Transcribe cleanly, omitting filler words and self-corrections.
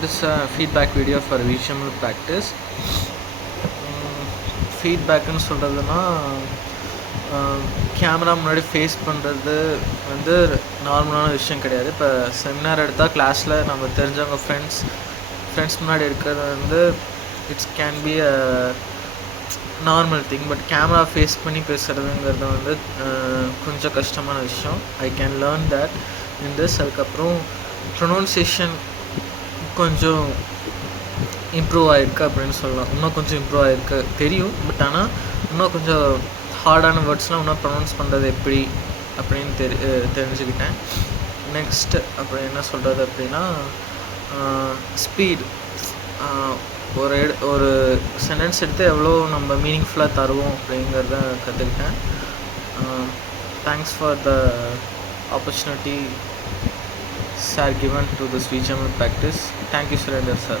It is a feedback video for visual practice. ஃபீட்பேக்குன்னு சொல்கிறதுனா camera முன்னாடி face பண்ணுறது வந்து நார்மலான விஷயம் கிடையாது. இப்போ செமினார் எடுத்தால் கிளாஸில் நம்ம தெரிஞ்சவங்க ஃப்ரெண்ட்ஸ் முன்னாடி இருக்கிறது வந்து it's can be a normal thing. But camera face பண்ணி பேசுகிறதுங்கிறது வந்து கொஞ்சம் கஷ்டமான விஷயம். I can learn that in this. அதுக்கப்புறம் ப்ரொனவுன்சியேஷன் கொஞ்சம் இம்ப்ரூவ் ஆகிருக்கு அப்படின்னு சொல்லலாம். இன்னும் கொஞ்சம் இம்ப்ரூவ் ஆகிருக்கு தெரியும். பட் ஆனால் இன்னும் கொஞ்சம் ஹார்டான வேர்ட்ஸ்லாம் இன்னும் ப்ரொனவுன்ஸ் பண்ணுறது எப்படி அப்படின்னு தெரிஞ்சுக்கிட்டேன். நெக்ஸ்ட்டு அப்புறம் என்ன சொல்கிறது அப்படின்னா ஸ்பீட். ஒரு சென்டென்ஸ் எடுத்து எவ்வளோ நம்ம மீனிங்ஃபுல்லாக தருவோம் அப்படிங்கிறத கற்றுக்கிட்டேன். Thanks for the opportunity sir given to this VHML practice. Thank you, Surendra sir.